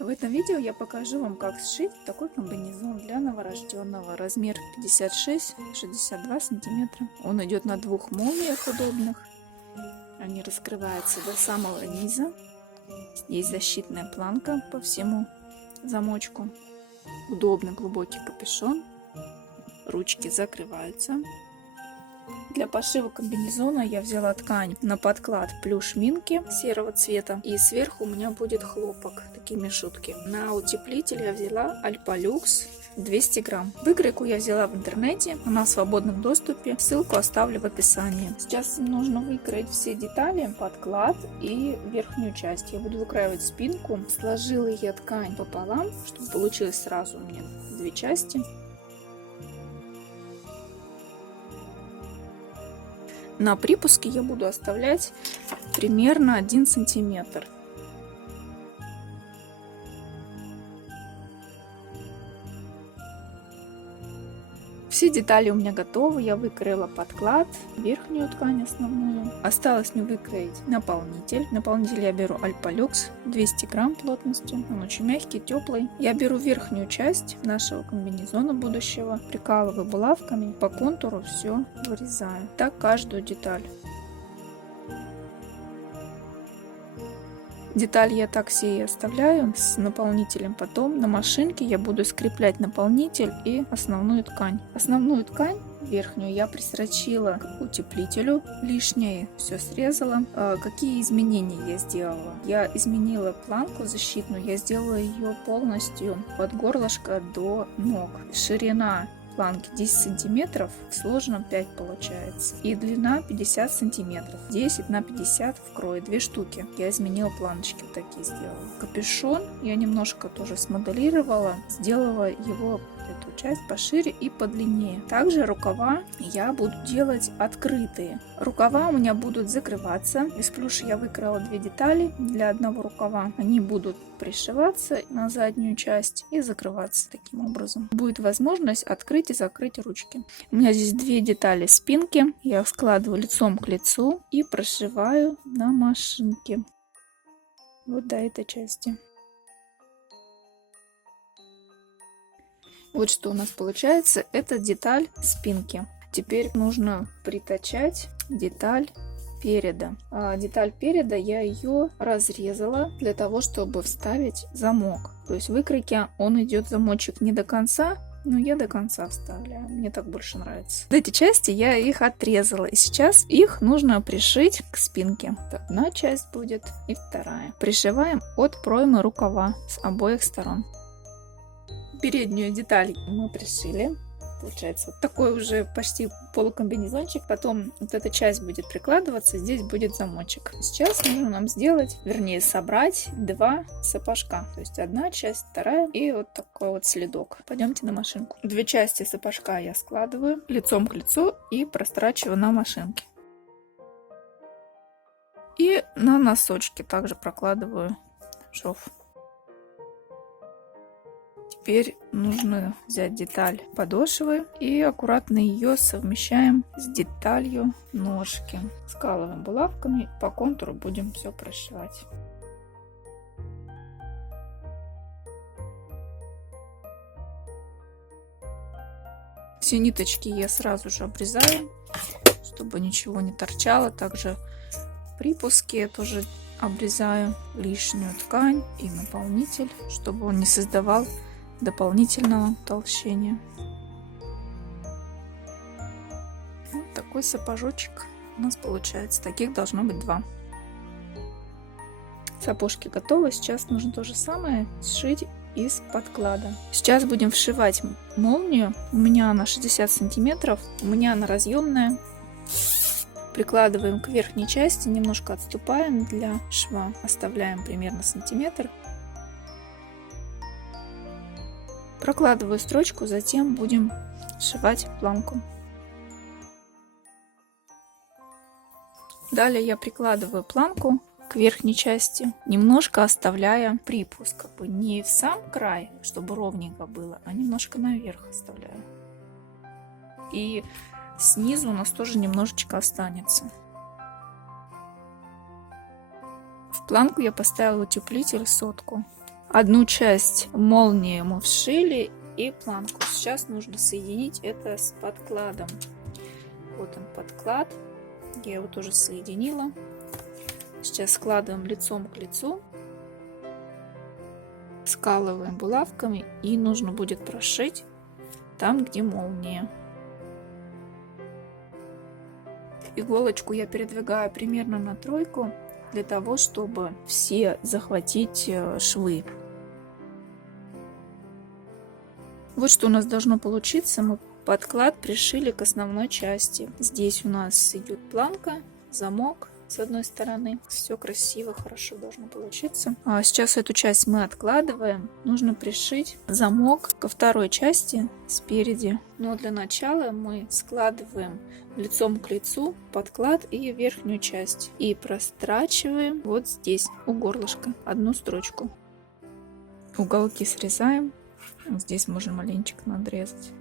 В этом видео я покажу вам, как сшить такой комбинезон для новорожденного. Размер 56-62 сантиметра. Он идет на двух молниях удобных. Они раскрываются до самого низа. Есть защитная планка по всему замочку. Удобный глубокий капюшон. Ручки закрываются. Для пошива комбинезона я взяла ткань на подклад плюш минки серого цвета. И сверху у меня будет хлопок, такие мешутки. На утеплитель я взяла Альпалюкс 200 грамм. Выкройку я взяла в интернете, она в свободном доступе. Ссылку оставлю в описании. Сейчас нужно выкроить все детали, подклад и верхнюю часть. Я буду выкраивать спинку. Сложила я ткань пополам, чтобы получилось сразу у меня две части. На припуске я буду оставлять примерно 1 сантиметр. Все детали у меня готовы. Я выкроила подклад, верхнюю ткань основную. Осталось мне выкроить наполнитель. Наполнитель я беру Альпалюкс 200 грамм плотностью. Он очень мягкий, теплый. Я беру верхнюю часть нашего комбинезона будущего. Прикалываю булавками. По контуру все вырезаю. Так каждую деталь. Деталь я так все и оставляю с наполнителем. Потом на машинке я буду скреплять наполнитель и основную ткань. Основную ткань верхнюю я присрочила к утеплителю. Лишнее все срезала. Какие изменения я сделала? Я изменила планку защитную. Я сделала ее полностью от горлышка до ног. Ширина планки 10 сантиметров, в сложенном 5 получается, и длина 50 сантиметров, 10 на 50 в крое, 2 штуки. Я изменила планочки, вот такие сделала. Капюшон я немножко тоже смоделировала, сделала его эту часть пошире и подлиннее. Также рукава я буду делать открытые. Рукава у меня будут закрываться. Из плюша я выкроила 2 детали для одного рукава. Они будут пришиваться на заднюю часть и закрываться таким образом. Будет возможность открыть и закрыть ручки. У меня здесь 2 детали спинки. Я их складываю лицом к лицу и прошиваю на машинке. Вот до этой части. Вот что у нас получается. Это деталь спинки. Теперь нужно притачать деталь переда. Деталь переда я ее разрезала для того, чтобы вставить замок. То есть в выкройке он идет замочек не до конца, но я до конца вставляю. Мне так больше нравится. Вот эти части я их отрезала. И сейчас их нужно пришить к спинке. Одна часть будет и вторая. Пришиваем от проймы рукава с обоих сторон. Переднюю деталь мы пришили. Получается вот такой уже почти полукомбинезончик. Потом вот эта часть будет прикладываться, здесь будет замочек. Сейчас нужно нам сделать, вернее собрать 2 сапожка. То есть одна часть, вторая и вот такой вот следок. Пойдемте на машинку. 2 части сапожка я складываю лицом к лицу и прострачиваю на машинке. И на носочки также прокладываю шов. Теперь нужно взять деталь подошвы и аккуратно ее совмещаем с деталью ножки. Скалываем булавками, по контуру будем все прошивать. Все ниточки я сразу же обрезаю, чтобы ничего не торчало. Также припуски я тоже обрезаю лишнюю ткань и наполнитель, чтобы он не создавал дополнительного толщения. Вот такой сапожочек у нас получается. Таких должно быть 2. Сапожки готовы. Сейчас нужно то же самое сшить из подклада. Сейчас будем вшивать молнию. У меня она 60 сантиметров. У меня она разъемная. Прикладываем к верхней части, немножко отступаем для шва. Оставляем примерно сантиметр. Прокладываю строчку, затем будем сшивать планку. Далее я прикладываю планку к верхней части, немножко оставляя припуск, как бы не в сам край, чтобы ровненько было, а немножко наверх оставляю. И снизу у нас тоже немножечко останется. В планку я поставила утеплитель 100. Одну часть молнии мы вшили и планку. Сейчас нужно соединить это с подкладом. Вот он подклад. Я его тоже соединила. Сейчас складываем лицом к лицу. Скалываем булавками и нужно будет прошить там, где молния. Иголочку я передвигаю примерно на тройку для того, чтобы все захватить швы. Вот что у нас должно получиться. Мы подклад пришили к основной части. Здесь у нас идет планка, замок с одной стороны. Все красиво, хорошо должно получиться. А сейчас эту часть мы откладываем. Нужно пришить замок ко второй части спереди. Но для начала мы складываем лицом к лицу подклад и верхнюю часть. И прострачиваем вот здесь у горлышка одну строчку. Уголки срезаем. Здесь можно маленечко надрезать.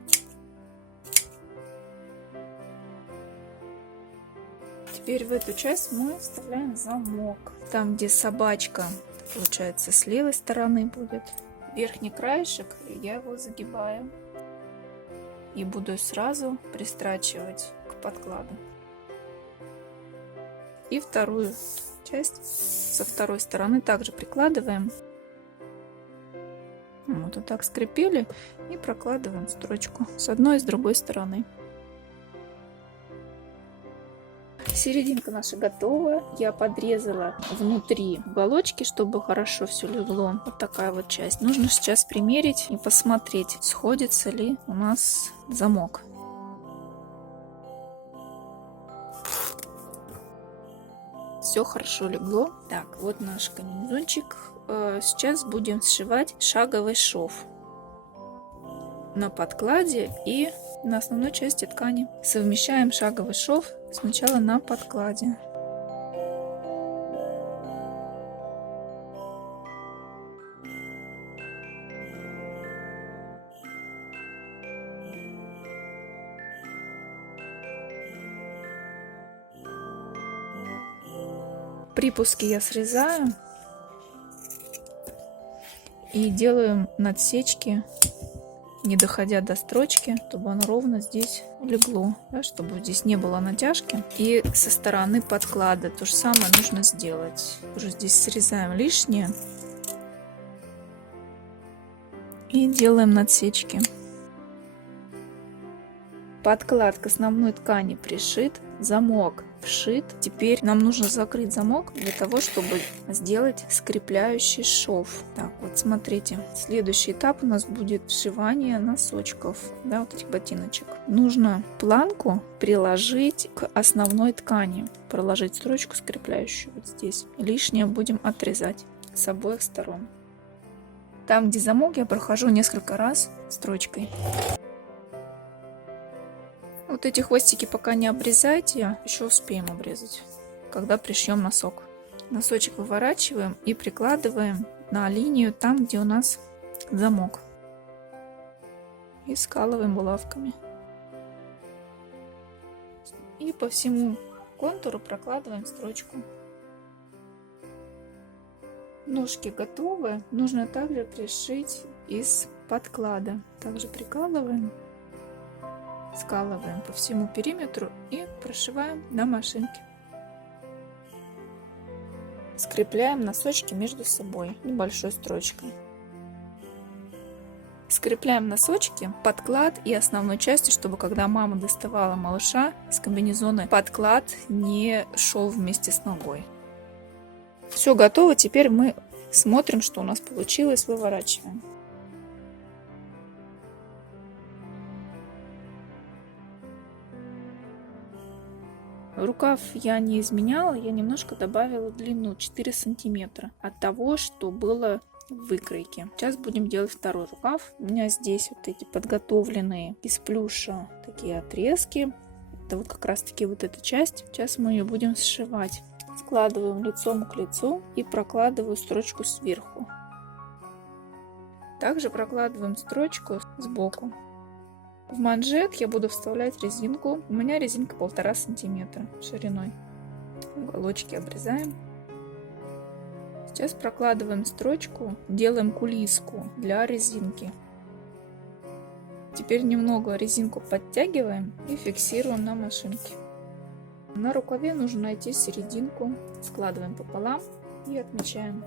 Теперь в эту часть мы вставляем замок. Там, где собачка, получается, с левой стороны будет. Верхний краешек, я его загибаю. И буду сразу пристрачивать к подкладу. И вторую часть со второй стороны также прикладываем. Вот так скрепили и прокладываем строчку с одной и с другой стороны. Серединка наша готова. Я подрезала внутри уголочки, чтобы хорошо все легло. Вот такая вот часть. Нужно сейчас примерить и посмотреть, сходится ли у нас замок. Все хорошо легло. Так, вот наш комбинезончик. Сейчас будем сшивать шаговый шов на подкладе и на основной части ткани. Совмещаем шаговый шов сначала на подкладе. Припуски я срезаю и делаем надсечки, не доходя до строчки, чтобы оно ровно здесь легло, да, чтобы здесь не было натяжки. И со стороны подклада то же самое нужно сделать. Уже здесь срезаем лишнее и делаем надсечки. Подклад к основной ткани пришит, замок вшит. Теперь нам нужно закрыть замок для того, чтобы сделать скрепляющий шов. Так, вот смотрите, следующий этап у нас будет вшивание носочков, да, вот этих ботиночек. Нужно планку приложить к основной ткани, проложить строчку скрепляющую вот здесь. Лишнее будем отрезать с обоих сторон. Там, где замок, я прохожу несколько раз строчкой. Вот эти хвостики пока не обрезайте, еще успеем обрезать, когда пришьем носок. Носочек выворачиваем и прикладываем на линию там, где у нас замок. И скалываем булавками. И по всему контуру прокладываем строчку. Ножки готовы. Нужно также пришить из подклада. Также прикалываем. Скалываем по всему периметру и прошиваем на машинке. Скрепляем носочки между собой небольшой строчкой. Скрепляем носочки, подклад и основной части, чтобы когда мама доставала малыша из комбинезона, подклад не шел вместе с ногой. Все готово, теперь мы смотрим, что у нас получилось, выворачиваем. Рукав я не изменяла, я немножко добавила длину 4 сантиметра от того, что было в выкройке. Сейчас будем делать второй рукав. У меня здесь вот эти подготовленные из плюша такие отрезки. Это вот как раз таки вот эта часть. Сейчас мы ее будем сшивать. Складываем лицом к лицу и прокладываю строчку сверху. Также прокладываем строчку сбоку. В манжет я буду вставлять резинку. У меня резинка 1,5 сантиметра шириной. Уголочки обрезаем. Сейчас прокладываем строчку, делаем кулиску для резинки. Теперь немного резинку подтягиваем и фиксируем на машинке. На рукаве нужно найти серединку, складываем пополам и отмечаем.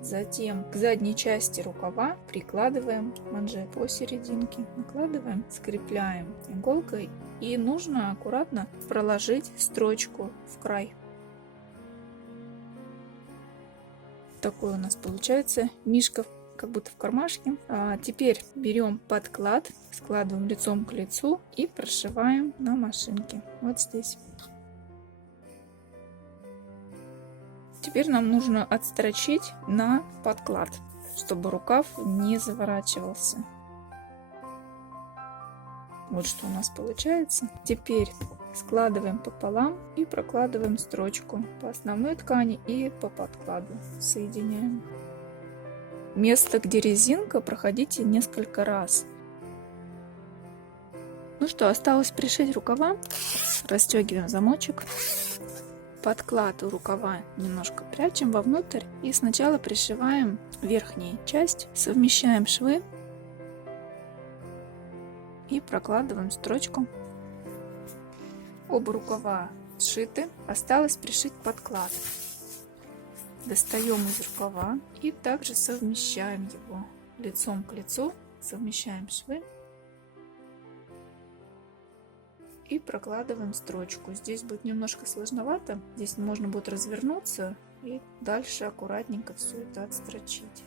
Затем к задней части рукава прикладываем манжет по серединке, накладываем, скрепляем иголкой и нужно аккуратно проложить строчку в край. Такой у нас получается мишка, как будто в кармашке. Теперь берем подклад, складываем лицом к лицу и прошиваем на машинке. Вот здесь. Теперь нам нужно отстрочить на подклад, чтобы рукав не заворачивался. Вот что у нас получается. Теперь складываем пополам и прокладываем строчку по основной ткани и по подкладу. Соединяем. Место, где резинка, проходите несколько раз. Ну что, осталось пришить рукава. Расстегиваем замочек. Подклад у рукава немножко прячем вовнутрь и сначала пришиваем верхнюю часть, совмещаем швы и прокладываем строчку. Оба рукава сшиты, осталось пришить подклад. Достаем из рукава и также совмещаем его лицом к лицу, совмещаем швы и прокладываем строчку. Здесь будет немножко сложновато, здесь можно будет развернуться и дальше аккуратненько все это отстрочить.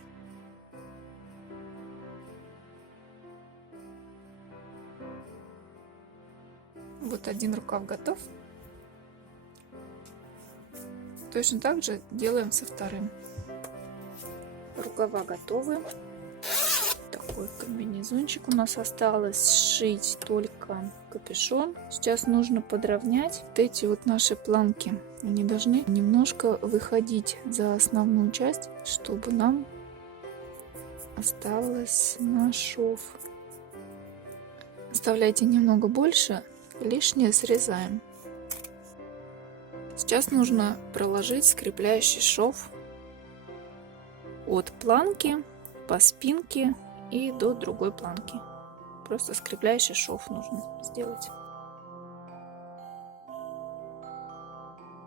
Вот один рукав готов. Точно так же делаем со вторым. Рукава готовы. Такой комбинезончик у нас осталось сшить только капюшон. Сейчас нужно подровнять вот эти вот наши планки. Они должны немножко выходить за основную часть, чтобы нам осталось на шов. Оставляйте немного больше, лишнее срезаем. Сейчас нужно проложить скрепляющий шов от планки по спинке и до другой планки. Просто скрепляющий шов нужно сделать.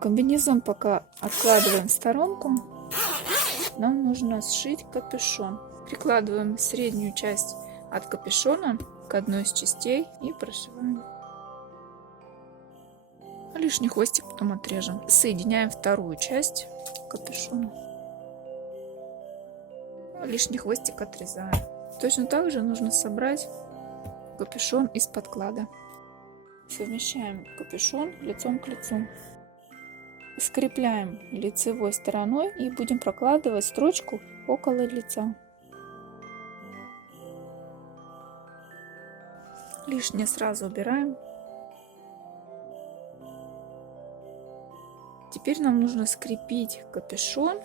Комбинезон пока откладываем в сторонку. Нам нужно сшить капюшон. Прикладываем среднюю часть от капюшона к одной из частей и прошиваем. Лишний хвостик потом отрежем. Соединяем вторую часть капюшона. Лишний хвостик отрезаем. Точно так же нужно собрать капюшон из подклада. Совмещаем капюшон лицом к лицу. Скрепляем лицевой стороной и будем прокладывать строчку около лица. Лишнее сразу убираем. Теперь нам нужно скрепить капюшон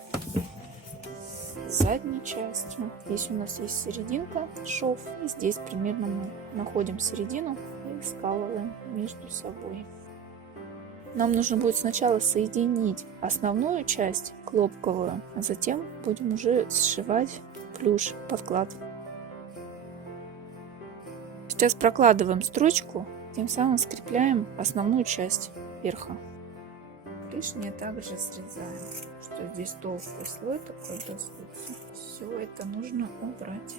задней частью. Здесь у нас есть серединка, шов. И здесь примерно мы находим середину и скалываем между собой. Нам нужно будет сначала соединить основную часть хлопковую, а затем будем уже сшивать плюш, подклад. Сейчас прокладываем строчку, тем самым скрепляем основную часть верха. Лишнее также срезаем, что здесь толстый слой такой достается. Все это нужно убрать.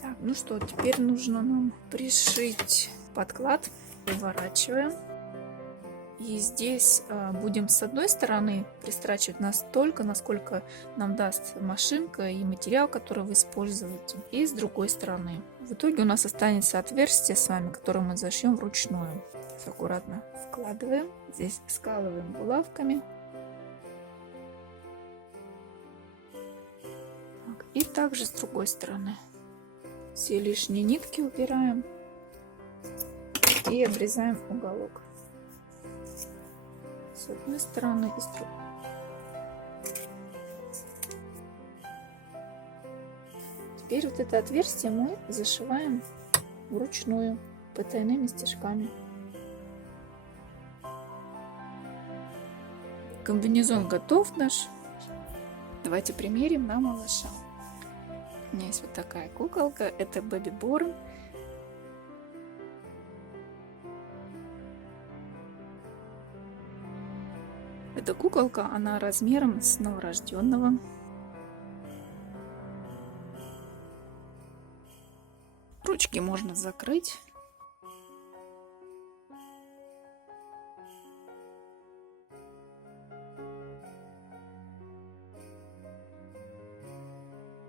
Так, ну что, теперь нужно нам пришить подклад. Выворачиваем. И здесь будем с одной стороны пристрачивать настолько, насколько нам даст машинка и материал, который вы используете. И с другой стороны. В итоге у нас останется отверстие с вами, которое мы зашьем вручную. Аккуратно вкладываем, здесь скалываем булавками. Так, и также с другой стороны. Все лишние нитки убираем и обрезаем уголок. С одной стороны и с другой. Теперь вот это отверстие мы зашиваем вручную потайными стежками. Комбинезон готов наш. Давайте примерим на малыша. У меня есть вот такая куколка. Это Baby Born. Эта куколка, она размером с новорожденного. Ручки можно закрыть.